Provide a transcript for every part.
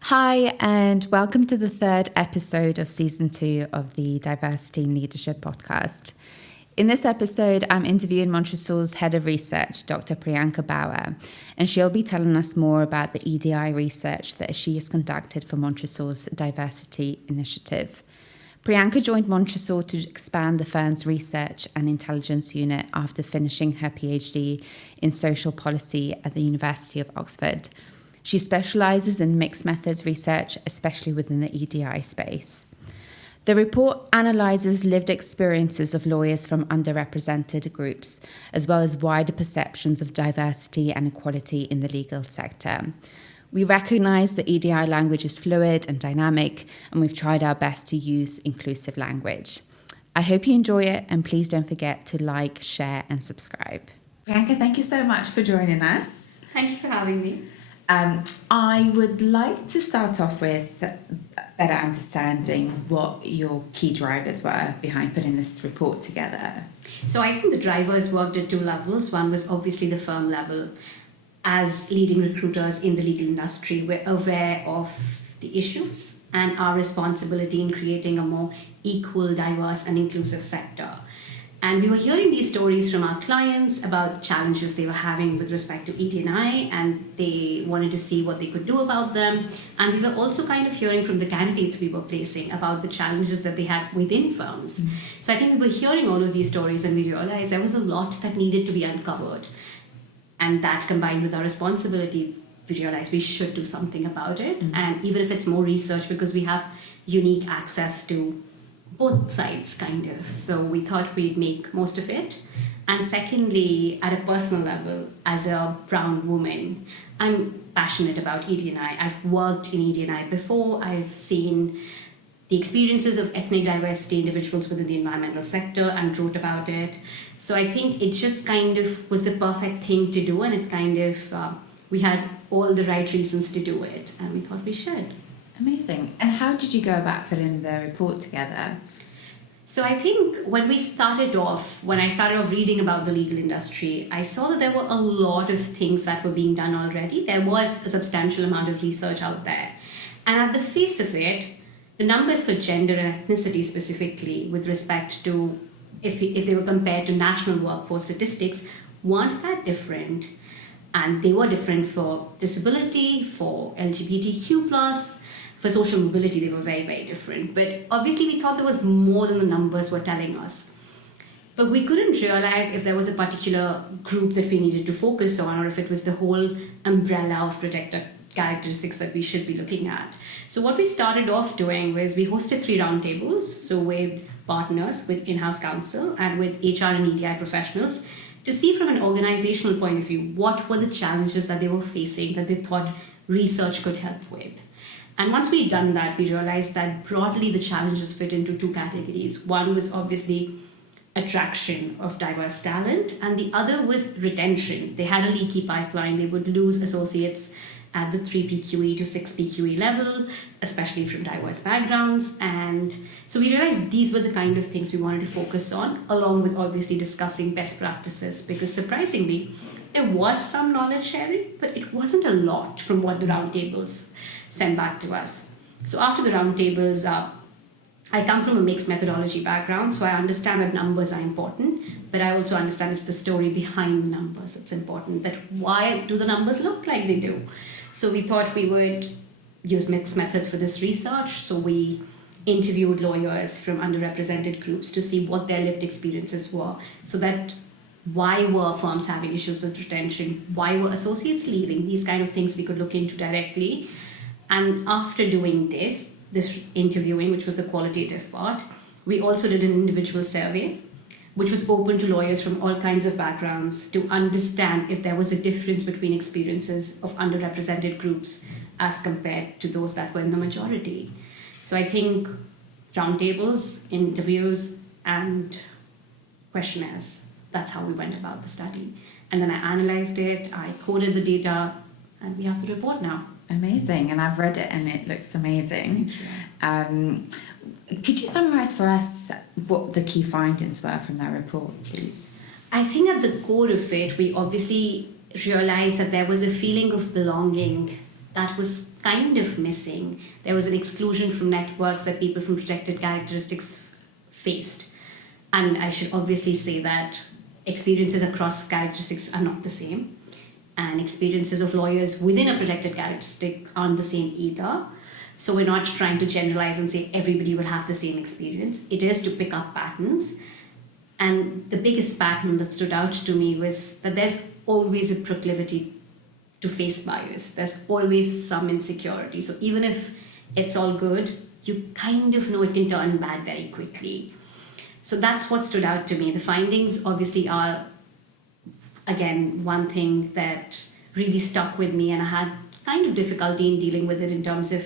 Hi, and welcome to the third episode of Season 2 of the Diversity in Leadership podcast. In this episode, I'm interviewing Montresor's Head of Research, Dr Priyanka Bawa, and she'll be telling us more about the EDI research that she has conducted for Montresor's diversity initiative. Priyanka joined Montresor to expand the firm's research and intelligence unit after finishing her PhD in social policy at the University of Oxford. She specialises in mixed methods research, especially within the EDI space. The report analyses lived experiences of lawyers from underrepresented groups, as well as wider perceptions of diversity and equality in the legal sector. We recognise that EDI language is fluid and dynamic, and we've tried our best to use inclusive language. I hope you enjoy it, and please don't forget to like, share, and subscribe. Priyanka, thank you so much for joining us. Thank you for having me. I would like to start off with better understanding what your key drivers were behind putting this report together. So I think the drivers worked at two levels. One was obviously the firm level. As leading recruiters in the legal industry, we're aware of the issues and our responsibility in creating a more equal, diverse, and inclusive sector. And we were hearing these stories from our clients about challenges they were having with respect to ED&I, and they wanted to see what they could do about them. And we were also kind of hearing from the candidates we were placing about the challenges that they had within firms. Mm-hmm. So I think we were hearing all of these stories, and we realized there was a lot that needed to be uncovered. And that combined with our responsibility, we realized we should do something about it. Mm-hmm. And even if it's more research, because we have unique access to both sides, kind of. So we thought we'd make most of it. And secondly, at a personal level, as a brown woman, I'm passionate about ED&I. I've worked in ED&I before. I've seen the experiences of ethnic diversity individuals within the environmental sector and wrote about it. So I think it just kind of was the perfect thing to do, and it kind of, we had all the right reasons to do it, and we thought we should. Amazing. And how did you go about putting the report together? So I think when I started off reading about the legal industry, I saw that there were a lot of things that were being done already. There was a substantial amount of research out there. And at the face of it, the numbers for gender and ethnicity specifically with respect to if they were compared to national workforce statistics weren't that different. And they were different for disability, for LGBTQ+, for social mobility, they were very, very different. But obviously we thought there was more than the numbers were telling us. But we couldn't realize if there was a particular group that we needed to focus on, or if it was the whole umbrella of protected characteristics that we should be looking at. So what we started off doing was we hosted 3 roundtables, so with partners, with in-house counsel, and with HR and EDI professionals, to see from an organizational point of view, what were the challenges that they were facing that they thought research could help with. And once we'd done that, we realized that broadly the challenges fit into 2 categories. One was obviously attraction of diverse talent, and the other was retention. They had a leaky pipeline. They would lose associates at the 3 PQE to 6 PQE level, especially from diverse backgrounds. And so we realized these were the kind of things we wanted to focus on, along with obviously discussing best practices, because surprisingly, there was some knowledge sharing, but it wasn't a lot from what the roundtables sent back to us. So after the roundtables, I come from a mixed methodology background, so I understand that numbers are important, but I also understand it's the story behind the numbers that's important, that why do the numbers look like they do? So we thought we would use mixed methods for this research, so we interviewed lawyers from underrepresented groups to see what their lived experiences were, so that why were firms having issues with retention, why were associates leaving, these kind of things we could look into directly. And after doing this interviewing, which was the qualitative part, we also did an individual survey, which was open to lawyers from all kinds of backgrounds to understand if there was a difference between experiences of underrepresented groups as compared to those that were in the majority. So I think roundtables, interviews, and questionnaires, that's how we went about the study. And then I analyzed it, I coded the data, and we have the report now. Amazing, and I've read it and it looks amazing. Could you summarise for us what the key findings were from that report, please? I think at the core of it, we obviously realized that there was a feeling of belonging that was kind of missing. There was an exclusion from networks that people from protected characteristics faced. I mean, I should obviously say that experiences across characteristics are not the same, and experiences of lawyers within a protected characteristic aren't the same either. So we're not trying to generalize and say everybody will have the same experience. It is to pick up patterns. And the biggest pattern that stood out to me was that there's always a proclivity to face bias. There's always some insecurity. So even if it's all good, you kind of know it can turn bad very quickly. So that's what stood out to me. The findings obviously are, again, one thing that really stuck with me, and I had kind of difficulty in dealing with it in terms of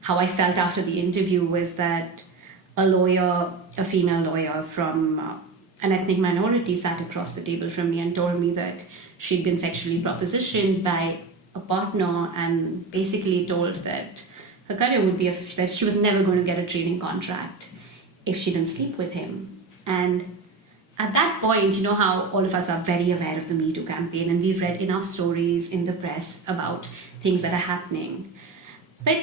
how I felt after the interview, was that a female lawyer from an ethnic minority, sat across the table from me and told me that she'd been sexually propositioned by a partner and basically told that her career would be, that she was never going to get a training contract if she didn't sleep with him. And at that point, you know how all of us are very aware of the Me Too campaign, and we've read enough stories in the press about things that are happening. But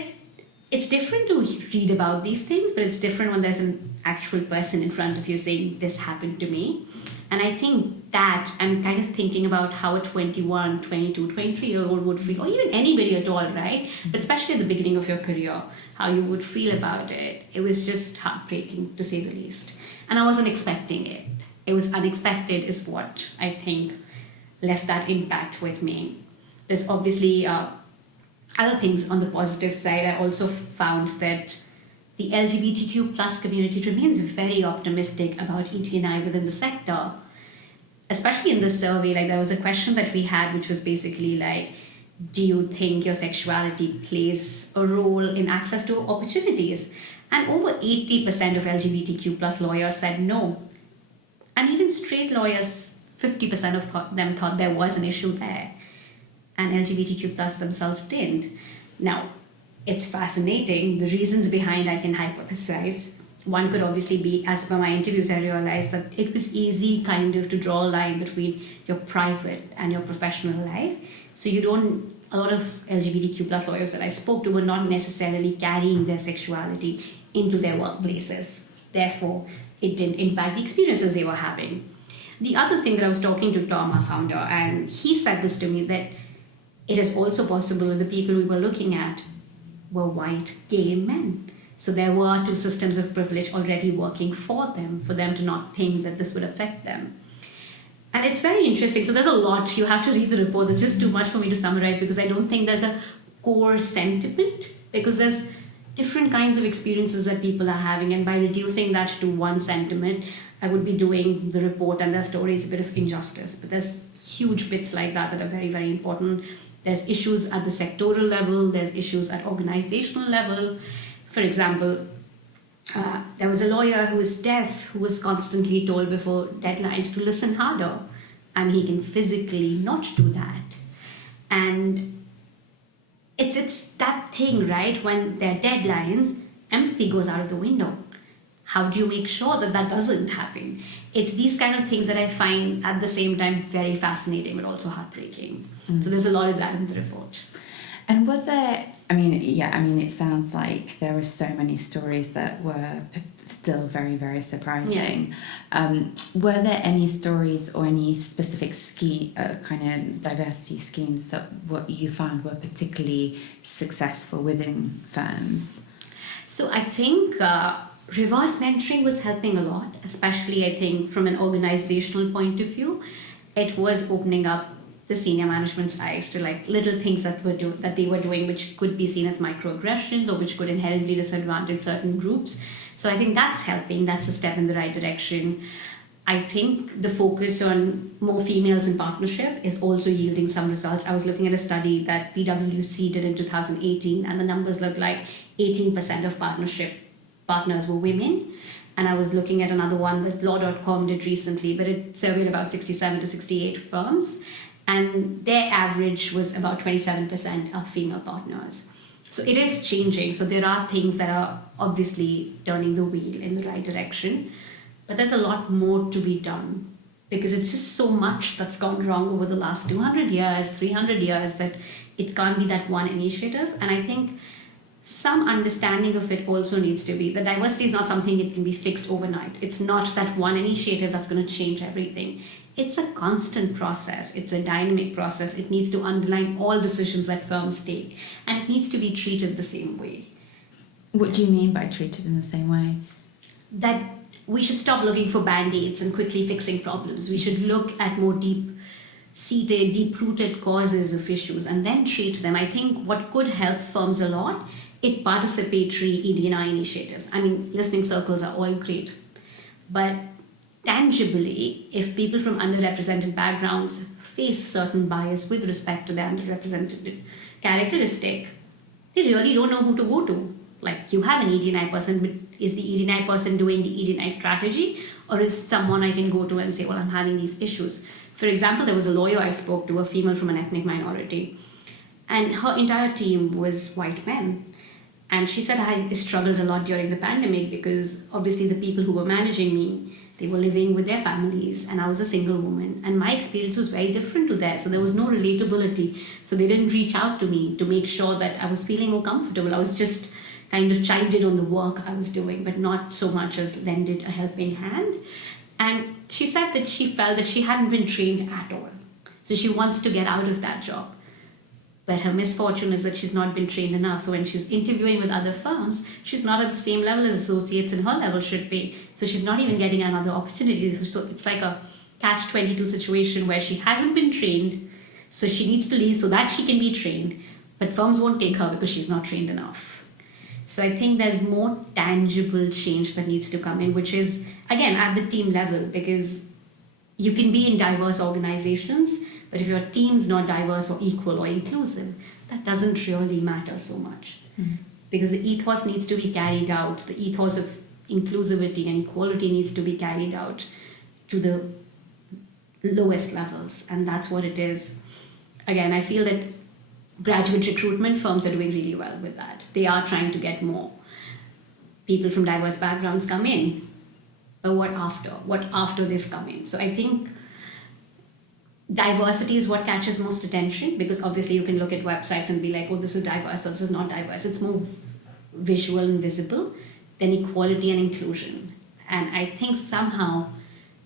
it's different to read about these things, but it's different when there's an actual person in front of you saying, this happened to me. And I think that I'm kind of thinking about how a 21, 22, 23-year-old would feel, or even anybody at all, right? But especially at the beginning of your career, how you would feel about it. It was just heartbreaking, to say the least. And I wasn't expecting it. It was unexpected is what I think left that impact with me. There's obviously other things on the positive side. I also found that the LGBTQ plus community remains very optimistic about ET&I within the sector. Especially in this survey, like there was a question that we had, which was basically like, do you think your sexuality plays a role in access to opportunities? And over 80% of LGBTQ plus lawyers said no. And even straight lawyers, 50% of them thought there was an issue there. And LGBTQ plus themselves didn't. Now, it's fascinating. The reasons behind I can hypothesize. One could obviously be, as per my interviews, I realized that it was easy kind of to draw a line between your private and your professional life. So a lot of LGBTQ plus lawyers that I spoke to were not necessarily carrying their sexuality into their workplaces. Therefore, it didn't impact the experiences they were having. The other thing that I was talking to Tom, our founder, and he said this to me, that it is also possible that the people we were looking at were white gay men. So there were two systems of privilege already working for them to not think that this would affect them. And it's very interesting. So there's a lot. You have to read the report. It's just too much for me to summarize, because I don't think there's a core sentiment, because there's different kinds of experiences that people are having. And by reducing that to one sentiment, I would be doing the report and their stories a bit of injustice. But there's huge bits like that that are very, very important. There's issues at the sectoral level. There's issues at organizational level. For example, there was a lawyer who was deaf, who was constantly told before deadlines to listen harder. And he can physically not do that. And it's that thing, right? When there are deadlines, empathy goes out of the window. How do you make sure that that doesn't happen? It's these kind of things that I find at the same time very fascinating, but also heartbreaking. So there's a lot of that in the report. And were there, it sounds like there were so many stories that were still very, very surprising. Yeah. Were there any stories or any specific kind of diversity schemes that what you found were particularly successful within firms? So I think reverse mentoring was helping a lot, especially I think from an organizational point of view. It was opening up the senior management's eyes to like little things that they were doing, which could be seen as microaggressions or which could inherently disadvantage certain groups. So I think that's helping. That's a step in the right direction. I think the focus on more females in partnership is also yielding some results. I was looking at a study that PwC did in 2018, and the numbers look like 18% of partners were women. And I was looking at another one that law.com did recently, but it surveyed about 67 to 68 firms. And their average was about 27% of female partners. So it is changing. So there are things that are obviously turning the wheel in the right direction. But there's a lot more to be done. because it's just so much that's gone wrong over the last 200 years, 300 years, that it can't be that one initiative. And I think some understanding of it also needs to be that diversity is not something that can be fixed overnight. It's not that one initiative that's going to change everything. It's a constant process. It's a dynamic process. It needs to underline all decisions that firms take, and it needs to be treated the same way. What do you mean by treated in the same way? That we should stop looking for band-aids and quickly fixing problems. We should look at more deep-seated, deep-rooted causes of issues and then treat them. I think what could help firms a lot is participatory ED&I initiatives. I mean, listening circles are all great, but tangibly, if people from underrepresented backgrounds face certain bias with respect to their underrepresented characteristic, they really don't know who to go to. Like, you have an ED&I person, but is the ED&I person doing the ED&I strategy, or is it someone I can go to and say, well, I'm having these issues? For example, there was a lawyer I spoke to, a female from an ethnic minority, and her entire team was white men. And she said, I struggled a lot during the pandemic because obviously the people who were managing me, they were living with their families, and I was a single woman, and my experience was very different to theirs. So there was no relatability. So they didn't reach out to me to make sure that I was feeling more comfortable. I was just kind of chided on the work I was doing, but not so much as lended a helping hand. And she said that she felt that she hadn't been trained at all. So she wants to get out of that job. But her misfortune is that she's not been trained enough. So when she's interviewing with other firms, she's not at the same level as associates in her level should be. So she's not even getting another opportunity. So it's like a catch-22 situation where she hasn't been trained, so she needs to leave so that she can be trained. But firms won't take her because she's not trained enough. So I think there's more tangible change that needs to come in, which is, again, at the team level, because you can be in diverse organizations, but if your team's not diverse or equal or inclusive, that doesn't really matter so much. Mm-hmm. Because the ethos needs to be carried out, the ethos of inclusivity and equality needs to be carried out to the lowest levels, and that's what it is. Again, I feel that graduate recruitment firms are doing really well with that. They are trying to get more people from diverse backgrounds come in. But what after? What after they've come in? So I think diversity is what catches most attention, because obviously you can look at websites and be like, oh, this is diverse or this is not diverse. It's more visual and visible than equality and inclusion. And I think somehow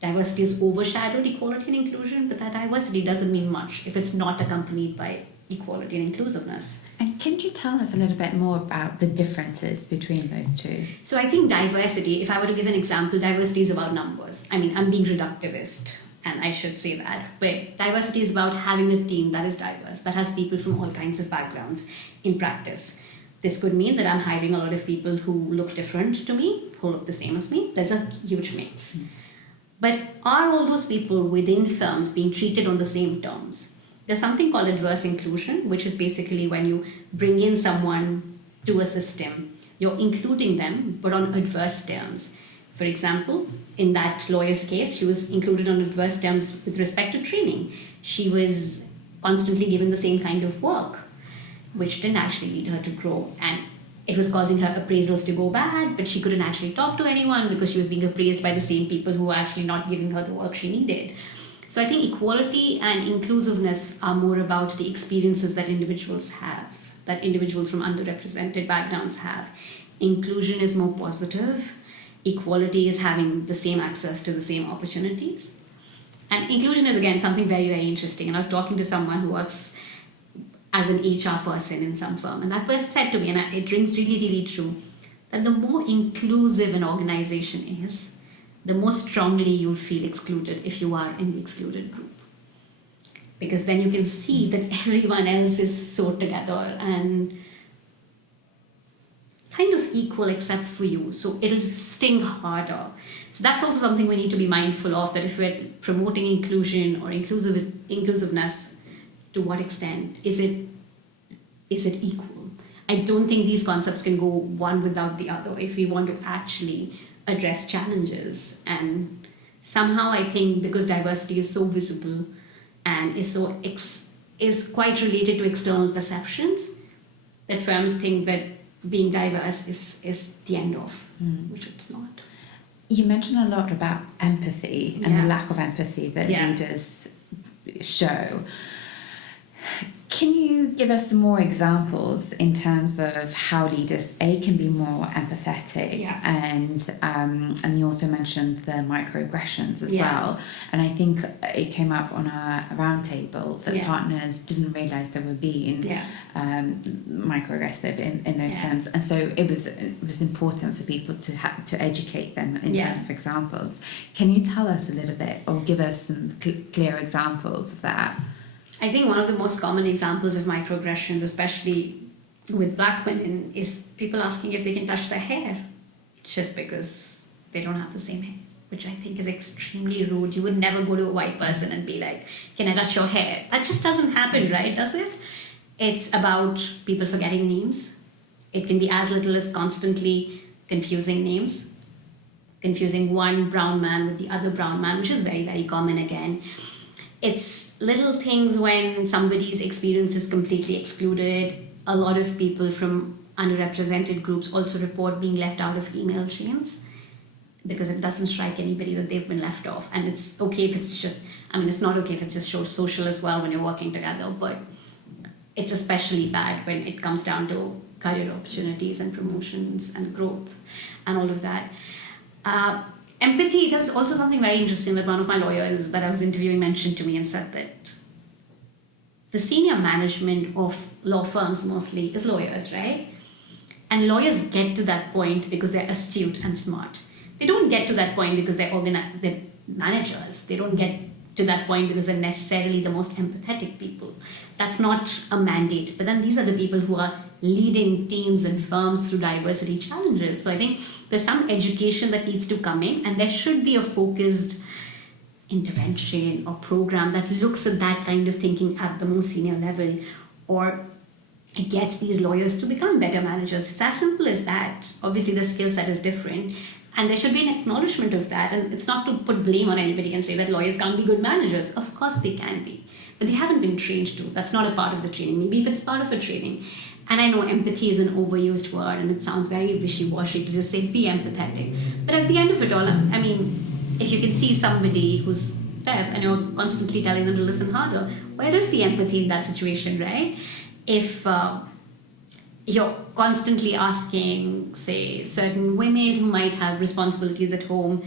diversity has overshadowed equality and inclusion, but that diversity doesn't mean much if it's not accompanied by equality and inclusiveness. And can you tell us a little bit more about the differences between those two? So I think diversity, if I were to give an example, diversity is about numbers. I mean, I'm being reductivist, and I should say that. But diversity is about having a team that is diverse, that has people from all kinds of backgrounds in practice. This could mean that I'm hiring a lot of people who look different to me, who look the same as me. There's a huge mix. But are all those people within firms being treated on the same terms? There's something called adverse inclusion, which is basically when you bring in someone to a system, you're including them, but on adverse terms. For example, in that lawyer's case, she was included on adverse terms with respect to training. She was constantly given the same kind of work, which didn't actually lead her to grow. And it was causing her appraisals to go bad, but she couldn't actually talk to anyone because she was being appraised by the same people who were actually not giving her the work she needed. So I think equality and inclusiveness are more about the experiences that individuals have, that individuals from underrepresented backgrounds have. Inclusion is more positive. Equality is having the same access to the same opportunities. And inclusion is, again, something very, very interesting. And I was talking to someone who works as an HR person in some firm. And that person said to me, and it rings really, really true, that the more inclusive an organization is, the more strongly you'll feel excluded if you are in the excluded group. Because then you can see that everyone else is so together and kind of equal except for you. So it'll sting harder. So that's also something we need to be mindful of, that if we're promoting inclusion or inclusiveness, to what extent is it equal? I don't think these concepts can go one without the other if we want to actually address challenges. And somehow I think because diversity is so visible and is quite related to external perceptions, that firms think that being diverse is the end of, which it's not. You mentioned a lot about empathy and the lack of empathy that leaders show. Can you give us some more examples in terms of how leaders can be more empathetic, and you also mentioned the microaggressions as well, and I think it came up on a roundtable that partners didn't realise they were being microaggressive in those terms, and so it was important for people to educate them in terms of examples. Can you tell us a little bit or give us some clear examples of that? I think one of the most common examples of microaggressions, especially with Black women, is people asking if they can touch their hair just because they don't have the same hair, which I think is extremely rude. You would never go to a white person and be like, can I touch your hair? That just doesn't happen, right? Does it? It's about people forgetting names. It can be as little as constantly confusing names, confusing one brown man with the other brown man, which is very, very common again. It's little things when somebody's experience is completely excluded. A lot of people from underrepresented groups also report being left out of email chains because it doesn't strike anybody that they've been left off. And it's okay if it's just, it's not okay if it's just social as well when you're working together, but it's especially bad when it comes down to career opportunities and promotions and growth and all of that. Empathy, there was also something very interesting that one of my lawyers that I was interviewing mentioned to me and said that the senior management of law firms mostly is lawyers, right? And lawyers get to that point because they're astute and smart. They don't get to that point because they're managers. They don't get to that point because they're necessarily the most empathetic people. That's not a mandate. But then these are the people who are leading teams and firms through diversity challenges. So I think there's some education that needs to come in, and there should be a focused intervention or program that looks at that kind of thinking at the most senior level, or it gets these lawyers to become better managers. It's as simple as that. Obviously, the skill set is different, and there should be an acknowledgement of that. And it's not to put blame on anybody and say that lawyers can't be good managers. Of course they can be, but they haven't been trained to. That's not a part of the training. Maybe if it's part of a training. And I know empathy is an overused word and it sounds very wishy-washy to just say be empathetic. But at the end of it all, if you can see somebody who's deaf and you're constantly telling them to listen harder, where is the empathy in that situation, right? If you're constantly asking, say, certain women who might have responsibilities at home,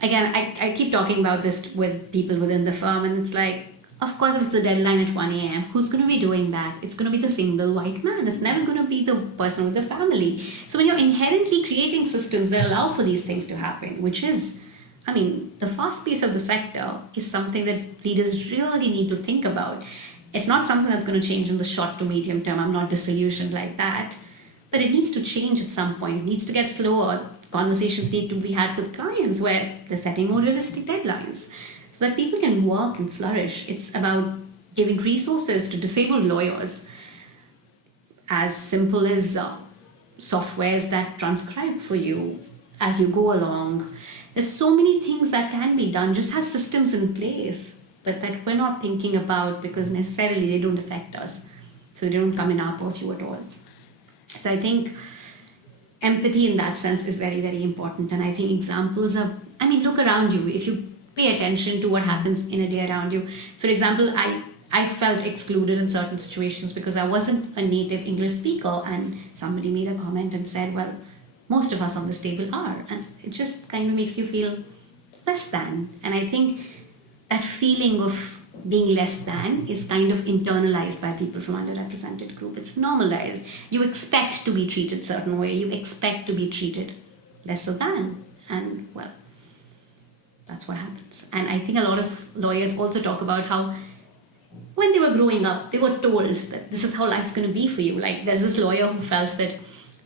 again, I keep talking about this with people within the firm, and it's like, of course, if it's a deadline at 1 a.m., who's going to be doing that? It's going to be the single white man. It's never going to be the person with the family. So when you're inherently creating systems that allow for these things to happen, which is, the fast pace of the sector is something that leaders really need to think about. It's not something that's going to change in the short to medium term. I'm not disillusioned like that. But it needs to change at some point. It needs to get slower. Conversations need to be had with clients where they're setting more realistic deadlines, so that people can work and flourish. It's about giving resources to disabled lawyers, as simple as softwares that transcribe for you as you go along. There's so many things that can be done. Just have systems in place, but that we're not thinking about because necessarily they don't affect us. So they don't come in our purview at all. So I think empathy in that sense is very, very important. And I think examples are, look around you. If you pay attention to what happens in a day around you. For example, I felt excluded in certain situations because I wasn't a native English speaker, and somebody made a comment and said, well, most of us on this table are. And it just kind of makes you feel less than. And I think that feeling of being less than is kind of internalized by people from underrepresented group. It's normalized. You expect to be treated certain way. You expect to be treated lesser than. And well, that's what happens. And I think a lot of lawyers also talk about how when they were growing up, they were told that this is how life's going to be for you. Like there's this lawyer who felt that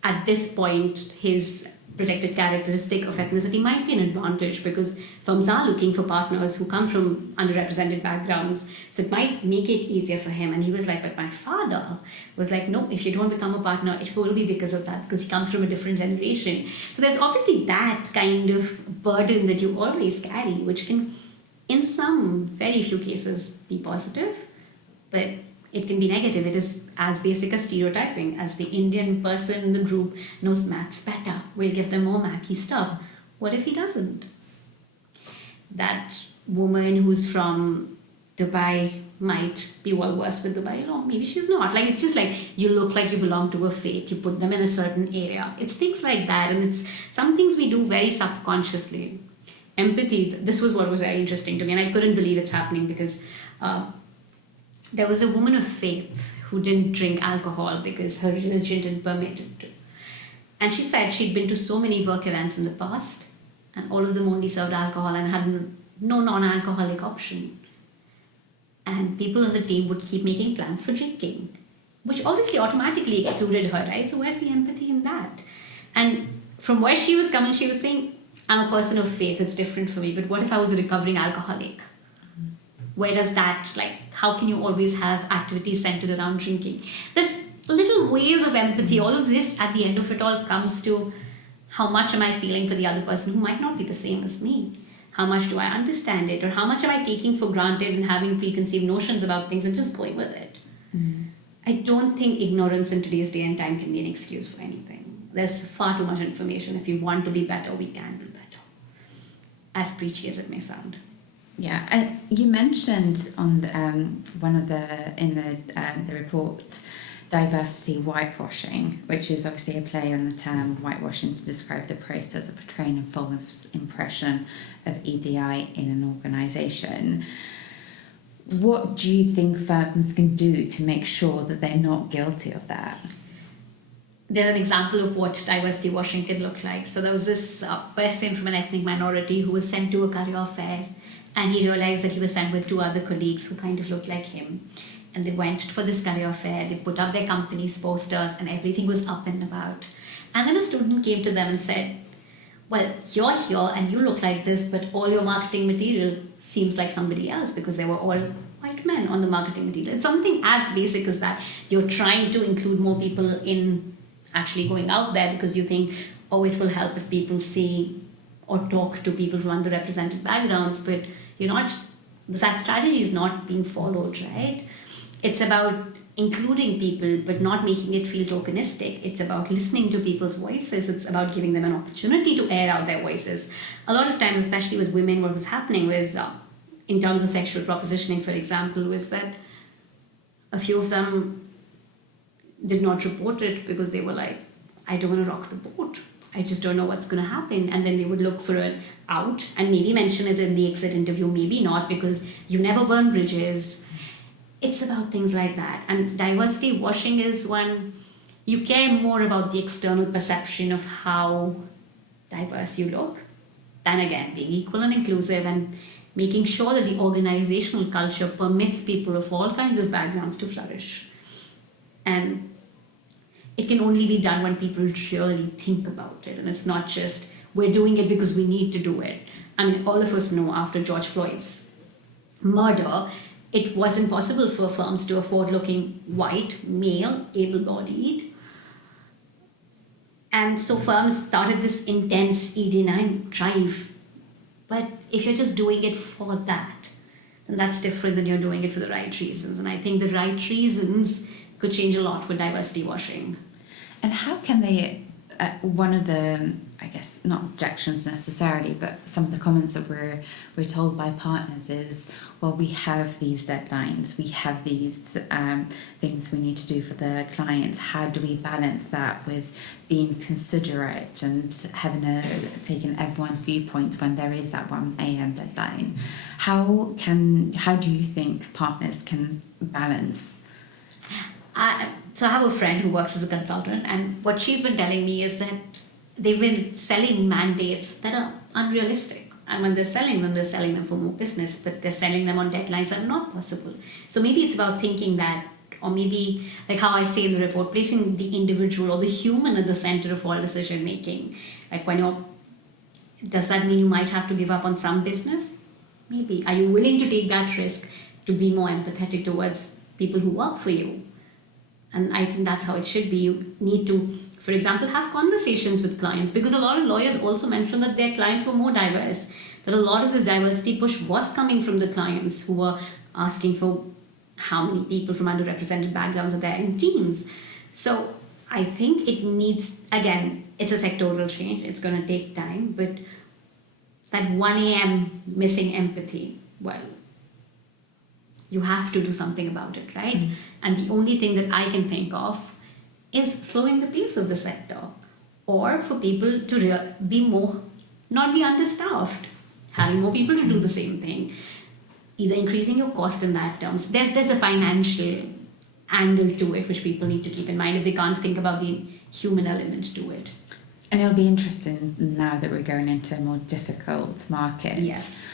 at this point, his protected characteristic of ethnicity might be an advantage because firms are looking for partners who come from underrepresented backgrounds. So it might make it easier for him. And he was like, but my father was like, no, if you don't become a partner, it will be because of that, because he comes from a different generation. So there's obviously that kind of burden that you always carry, which can, in some very few cases, be positive, but it can be negative. It is as basic as stereotyping. As the Indian person in the group knows maths better, we'll give them more mathy stuff. What if he doesn't? That woman who's from Dubai might be well versed with Dubai law. Maybe she's not. Like, it's just like you look like you belong to a faith. You put them in a certain area. It's things like that. And it's some things we do very subconsciously. Empathy, this was what was very interesting to me. And I couldn't believe it's happening because there was a woman of faith who didn't drink alcohol because her religion didn't permit it to. And she said she'd been to so many work events in the past and all of them only served alcohol and had no non-alcoholic option. And people on the team would keep making plans for drinking, which obviously automatically excluded her, right? So where's the empathy in that? And from where she was coming, she was saying, I'm a person of faith, it's different for me, but what if I was a recovering alcoholic? Where does that, like, how can you always have activities centered around drinking? There's little ways of empathy. All of this, at the end of it all, comes to how much am I feeling for the other person who might not be the same as me? How much do I understand it? Or how much am I taking for granted and having preconceived notions about things and just going with it? I don't think ignorance in today's day and time can be an excuse for anything. There's far too much information. If we want to be better, we can be better. As preachy as it may sound. Yeah, and you mentioned on the, the report, diversity whitewashing, which is obviously a play on the term whitewashing to describe the process of portraying a false impression of EDI in an organisation. What do you think firms can do to make sure that they're not guilty of that? There's an example of what diversity washing could look like. So there was this person from an ethnic minority who was sent to a career fair, and he realized that he was sent with two other colleagues who kind of looked like him. And they went for this career fair, they put up their company's posters and everything was up and about. And then a student came to them and said, well, you're here and you look like this, but all your marketing material seems like somebody else because they were all white men on the marketing material. It's something as basic as that. You're trying to include more people in actually going out there because you think, oh, it will help if people see or talk to people from underrepresented backgrounds, but you're not, that strategy is not being followed, right? It's about including people, but not making it feel tokenistic. It's about listening to people's voices. It's about giving them an opportunity to air out their voices. A lot of times, especially with women, what was happening was, in terms of sexual propositioning, for example, was that a few of them did not report it because they were like, I don't want to rock the boat. I just don't know what's going to happen. And then they would look for an out and maybe mention it in the exit interview, maybe not, because you never burn bridges. It's about things like that. And diversity washing is when you care more about the external perception of how diverse you look than, again, being equal and inclusive and making sure that the organizational culture permits people of all kinds of backgrounds to flourish. And it can only be done when people really think about it. And it's not just, we're doing it because we need to do it. I mean, all of us know after George Floyd's murder, it wasn't possible for firms to afford looking white, male, able-bodied. And so firms started this intense ED9 drive. But if you're just doing it for that, then that's different than you're doing it for the right reasons. And I think the right reasons could change a lot with diversity washing. And how can they, one of the, I guess, not objections necessarily, but some of the comments that we're told by partners is, well, we have these deadlines, we have these things we need to do for the clients. How do we balance that with being considerate and taking everyone's viewpoint when there is that 1 a.m. deadline? How do you think partners can balance? So I have a friend who works as a consultant, and what she's been telling me is that they've been selling mandates that are unrealistic. And when they're selling them for more business, but they're selling them on deadlines that are not possible. So maybe it's about thinking that, or maybe, like how I say in the report, placing the individual or the human at the center of all decision making. Like does that mean you might have to give up on some business? Maybe. Are you willing to take that risk to be more empathetic towards people who work for you? And I think that's how it should be. You need to, for example, have conversations with clients, because a lot of lawyers also mentioned that their clients were more diverse, that a lot of this diversity push was coming from the clients who were asking for how many people from underrepresented backgrounds are there in teams. So I think it needs, again, it's a sectoral change. It's going to take time, but that 1 a.m. missing empathy, well, you have to do something about it, right? Mm-hmm. And the only thing that I can think of is slowing the pace of the sector, or for people to not be understaffed, having more people to do the same thing, either increasing your cost in that terms. There's a financial angle to it which people need to keep in mind if they can't think about the human element to it. And it'll be interesting now that we're going into a more difficult market. Yes.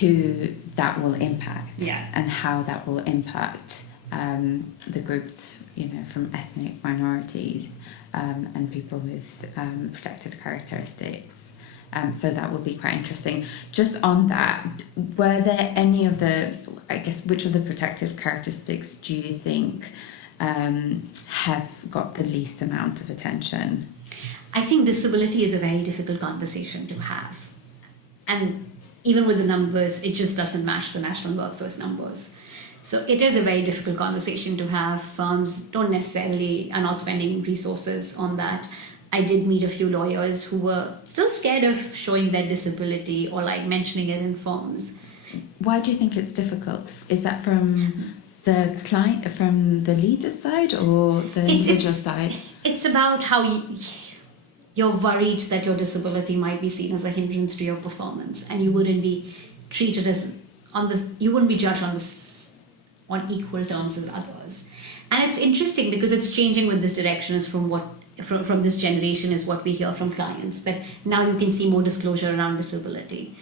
Who that will impact, yeah, and how that will impact the groups, from ethnic minorities and people with protected characteristics. So that will be quite interesting. Just on that, were there any of which of the protected characteristics do you think have got the least amount of attention? I think disability is a very difficult conversation to have. And even with the numbers, it just doesn't match the national workforce numbers. So it is a very difficult conversation to have. Firms are not spending resources on that. I did meet a few lawyers who were still scared of showing their disability or mentioning it in firms. Why do you think it's difficult? Is that from the client, from the leader side, or the individual side? It's about how you're worried that your disability might be seen as a hindrance to your performance, and you wouldn't be treated you wouldn't be judged on equal terms as others. And it's interesting because it's changing with this direction is from this generation is what we hear from clients, that now you can see more disclosure around disability.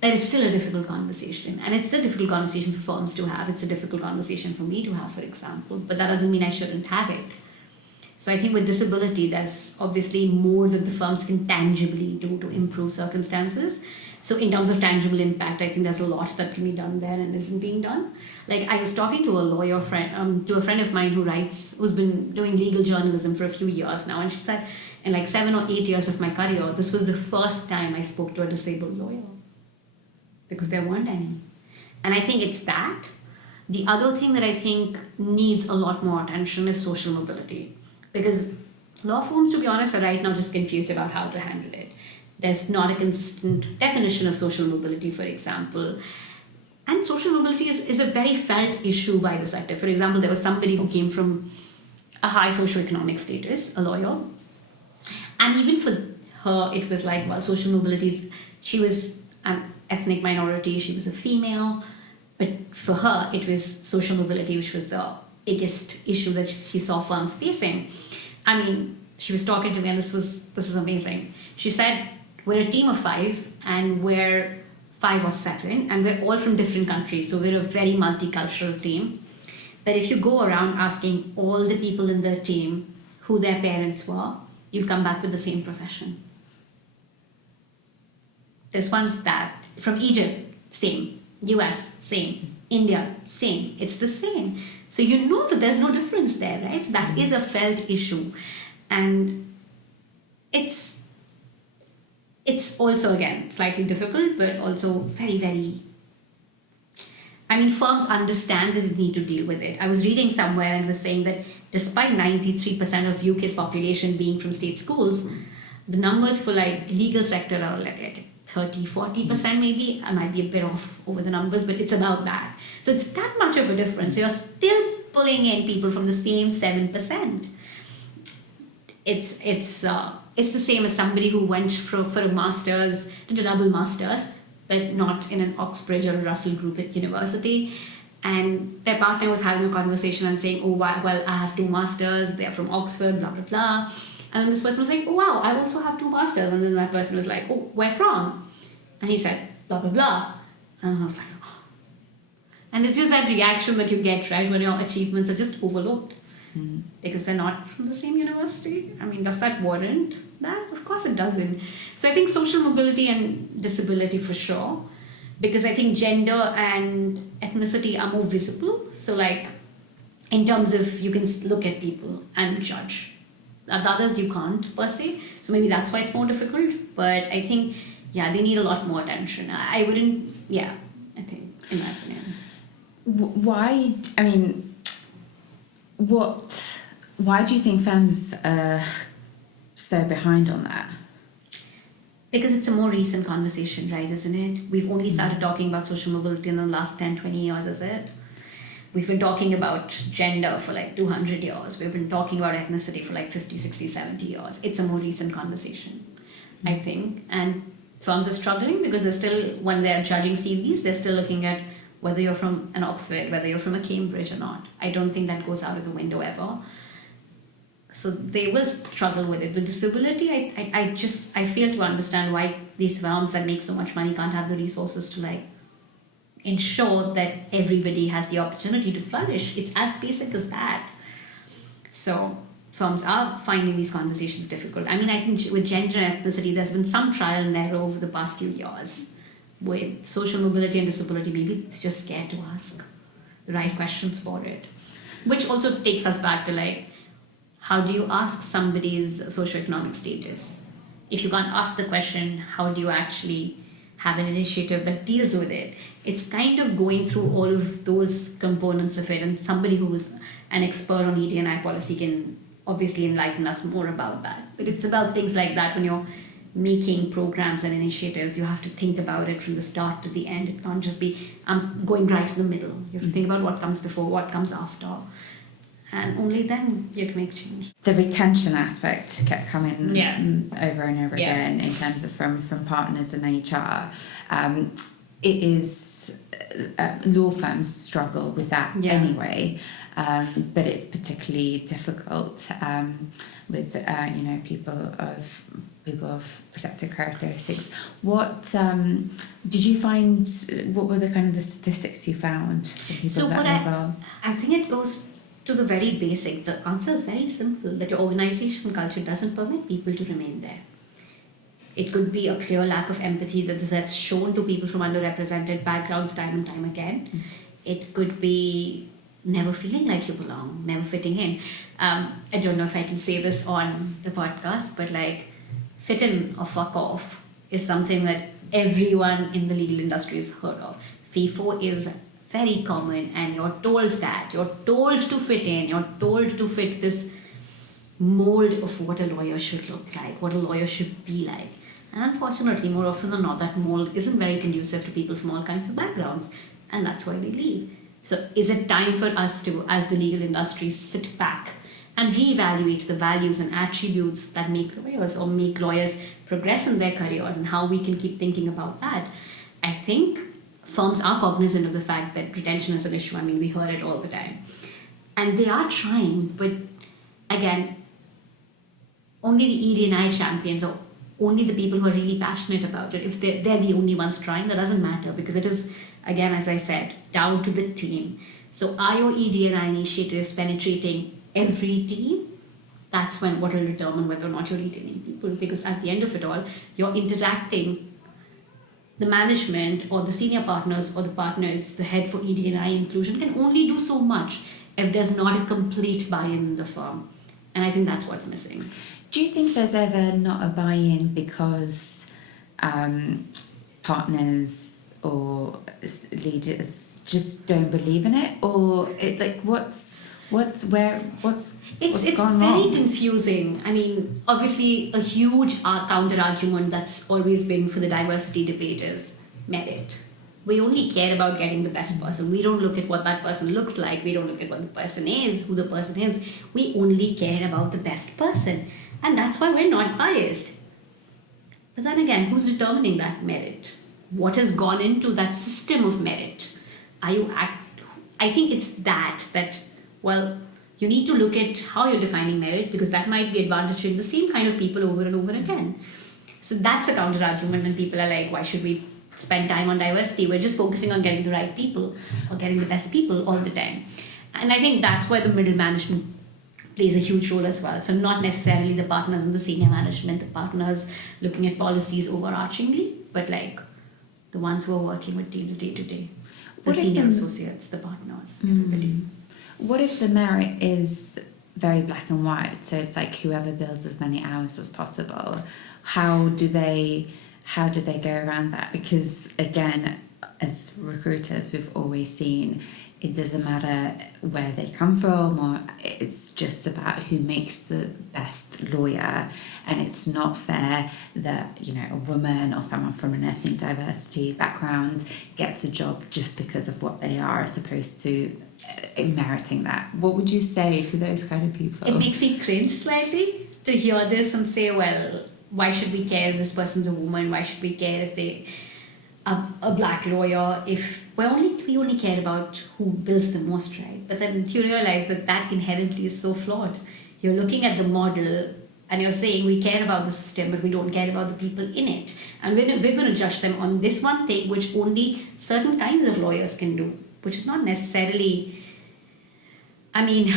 But it's still a difficult conversation, and it's still a difficult conversation for firms to have. It's a difficult conversation for me to have, for example, but that doesn't mean I shouldn't have it. So I think with disability, there's obviously more that the firms can tangibly do to improve circumstances. So in terms of tangible impact, I think there's a lot that can be done there and isn't being done. I was talking to a friend of mine who's been doing legal journalism for a few years now, and she said, in 7 or 8 years of my career, this was the first time I spoke to a disabled lawyer, because there weren't any. And I think it's that. The other thing that I think needs a lot more attention is social mobility. Because law firms, to be honest, are right now just confused about how to handle it. There's not a consistent definition of social mobility, for example. And social mobility is a very felt issue by the sector. For example, there was somebody who came from a high socioeconomic status, a lawyer. And even for her, it was social mobility, she was an ethnic minority, she was a female. But for her, it was social mobility, which was the biggest issue that he saw firms facing. I mean, she was talking to me, and this is amazing. She said, we're a team of 5, and we're 5 or 7, and we're all from different countries, so we're a very multicultural team. But if you go around asking all the people in the team who their parents were, you'll come back with the same profession. There's ones that, from Egypt, same. US, same. India, same. It's the same. So you know that there's no difference there, right? So that is a felt issue. And it's also, again, slightly difficult, but also very, very... firms understand that they need to deal with it. I was reading somewhere and was saying that despite 93% of UK's population being from state schools, the numbers for legal sector are 30-40% maybe. I might be a bit off over the numbers, but it's about that. So it's that much of a difference. So you're still pulling in people from the same 7%. It's the same as somebody who went for a master's, did a double master's, but not in an Oxbridge or a Russell group at university. And their partner was having a conversation and saying, oh, well, I have 2 masters, they're from Oxford, blah, blah, blah. And then this person was like, oh, wow, I also have 2 masters. And then that person was like, oh, where from? And he said, blah, blah, blah. And I was like, oh. And it's just that reaction that you get, right, when your achievements are just overlooked. Because they're not from the same university. Does that warrant that? Of course it doesn't. So I think social mobility and disability for sure, because I think gender and ethnicity are more visible. So in terms of, you can look at people and judge. The others you can't per se. So maybe that's why it's more difficult. But I think, they need a lot more attention. I wouldn't, I think, in my opinion. Why, why do you think firms are so behind on that? Because it's a more recent conversation, right, isn't it? We've only started talking about social mobility in the last 10, 20 years, is it? We've been talking about gender for like 200 years. We've been talking about ethnicity for like 50, 60, 70 years. It's a more recent conversation, I think. And firms are struggling because they're still, when they're judging CVs, they're still looking at whether you're from an Oxford, whether you're from a Cambridge or not. I don't think that goes out of the window ever. So they will struggle with it. With disability, I fail to understand why these firms that make so much money can't have the resources to like ensure that everybody has the opportunity to flourish. It's as basic as that. So firms are finding these conversations difficult. I mean, I think with gender and ethnicity, there's been some trial and error over the past few years. With social mobility and disability, maybe they're just scared to ask the right questions for it. Which also takes us back to like, how do you ask somebody's socioeconomic status? If you can't ask the question, how do you actually have an initiative that deals with it? It's kind of going through all of those components of it, and somebody who is an expert on ED&I policy can obviously enlighten us more about that. But it's about things like that. When you're making programs and initiatives, you have to think about it from the start to the end. It can't just be, I'm going right in the middle. You have to think about what comes before, what comes after. And only then you can make change. The retention aspect kept coming over and over again in terms of from partners and HR. It is law firms struggle with that anyway, but it's particularly difficult with people of protected characteristics. What did you find? What were the kind of the statistics you found for people that are involved? I think it goes to the very basic. The answer is very simple, that your organization culture doesn't permit people to remain there. It could be a clear lack of empathy that's shown to people from underrepresented backgrounds time and time again. Mm-hmm. It could be never feeling like you belong, never fitting in. I don't know if I can say this on the podcast, but like fit in or fuck off is something that everyone in the legal industry has heard of. FIFO is very common, and you're told to fit in, you're told to fit this mold of what a lawyer should look like, what a lawyer should be like. And unfortunately, more often than not, that mold isn't very conducive to people from all kinds of backgrounds, and that's why they leave. So is it time for us to, as the legal industry, sit back and reevaluate the values and attributes that make lawyers progress in their careers, and how we can keep thinking about that? I think firms are cognizant of the fact that retention is an issue. I mean, we hear it all the time. And they are trying, but again, only the ED&I champions, or only the people who are really passionate about it, if they're the only ones trying, that doesn't matter, because it is, again, as I said, down to the team. So are your ED&I initiatives penetrating every team? That's what will determine whether or not you're retaining people, because at the end of it all, you're interacting. The management or the senior partners or the partners, the head for ED&I inclusion, can only do so much if there's not a complete buy-in in the firm. And I think that's what's missing. Do you think there's ever not a buy-in because partners or leaders just don't believe in it, or what's It's very confusing. I mean, obviously, a huge counter-argument that's always been for the diversity debate is merit. We only care about getting the best person. We don't look at what that person looks like. We don't look at what the person is, who the person is. We only care about the best person. And that's why we're not biased. But then again, who's determining that merit? What has gone into that system of merit? I think it's that, well, you need to look at how you're defining merit, because that might be advantaging the same kind of people over and over again. So that's a counter-argument, and people are like, why should we spend time on diversity? We're just focusing on getting the right people or getting the best people all the time. And I think that's why the middle management plays a huge role as well. So not necessarily the partners in the senior management, the partners looking at policies overarchingly, but like the ones who are working with teams day to day. The senior associates, the partners, everybody. What if the merit is very black and white? So it's like whoever builds as many hours as possible. How do they go around that? Because again, as recruiters, we've always seen it doesn't matter where they come from, or it's just about who makes the best lawyer, and it's not fair that, you know, a woman or someone from an ethnic diversity background gets a job just because of what they are, as opposed to meriting that. What would you say to those kind of people? It makes me cringe slightly to hear this and say, well, why should we care if this person's a woman? Why should we care if they are a black lawyer? If we only care about who bills the most, right? But then you realize that inherently is so flawed. You're looking at the model and you're saying we care about the system, but we don't care about the people in it. And we're going to judge them on this one thing, which only certain kinds of lawyers can do, which is not necessarily, I mean,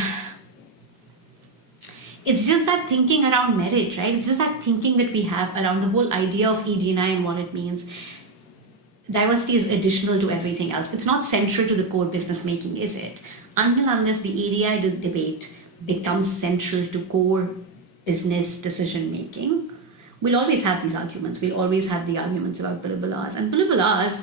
it's just that thinking around merit, right? It's just that thinking that we have around the whole idea of EDI and what it means. Diversity is additional to everything else. It's not central to the core business making, is it? Unless the EDI debate becomes central to core business decision making, we'll always have these arguments. We'll always have the arguments about billable hours. And billable hours,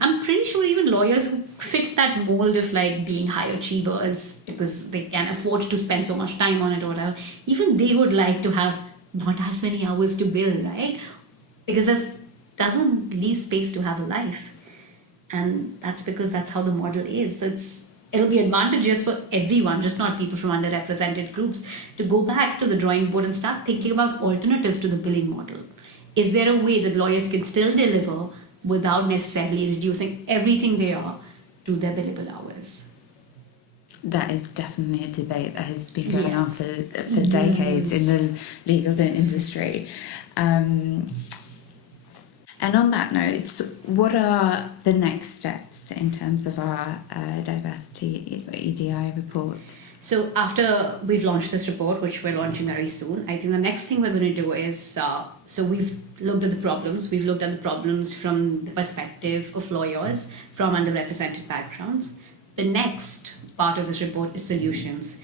I'm pretty sure even lawyers who fit that mold of like being high achievers because they can afford to spend so much time on it or whatever, even they would like to have not as many hours to bill, right? Because this doesn't leave space to have a life. And that's because that's how the model is. So it'll be advantageous for everyone, just not people from underrepresented groups, to go back to the drawing board and start thinking about alternatives to the billing model. Is there a way that lawyers can still deliver without necessarily reducing everything they are to their billable hours? That is definitely a debate that has been going on for decades in the legal industry. And on that note, what are the next steps in terms of our diversity EDI report? So after we've launched this report, which we're launching very soon, I think the next thing we're going to do is, so we've looked at the problems. We've looked at the problems from the perspective of lawyers from underrepresented backgrounds. The next part of this report is solutions,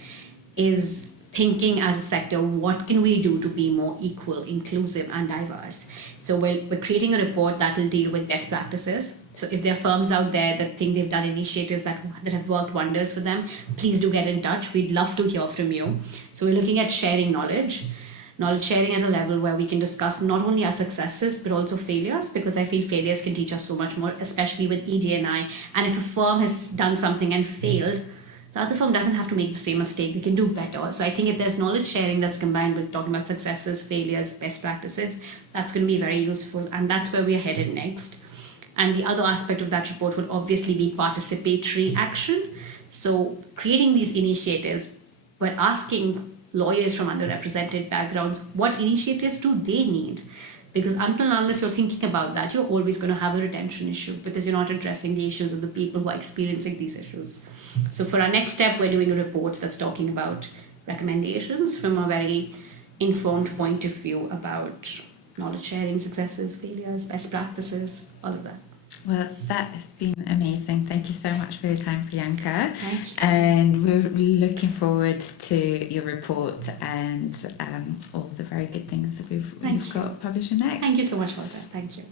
is thinking as a sector, what can we do to be more equal, inclusive, and diverse? So we're creating a report that will deal with best practices. So if there are firms out there that think they've done initiatives that have worked wonders for them, please do get in touch. We'd love to hear from you. So we're looking at sharing knowledge sharing at a level where we can discuss not only our successes, but also failures, because I feel failures can teach us so much more, especially with ED&I. And if a firm has done something and failed, the other firm doesn't have to make the same mistake. They can do better. So I think if there's knowledge sharing that's combined with talking about successes, failures, best practices, that's going to be very useful. And that's where we're headed next. And the other aspect of that report would obviously be participatory action. So creating these initiatives, we're asking lawyers from underrepresented backgrounds, what initiatives do they need? Because unless you're thinking about that, you're always going to have a retention issue because you're not addressing the issues of the people who are experiencing these issues. So for our next step, we're doing a report that's talking about recommendations from a very informed point of view about knowledge sharing, successes, failures, best practices, all of that. Well, that has been amazing. Thank you so much for your time, Priyanka. Thank you. And we're looking forward to your report and all the very good things that you've got published next. Thank you so much for that. Thank you.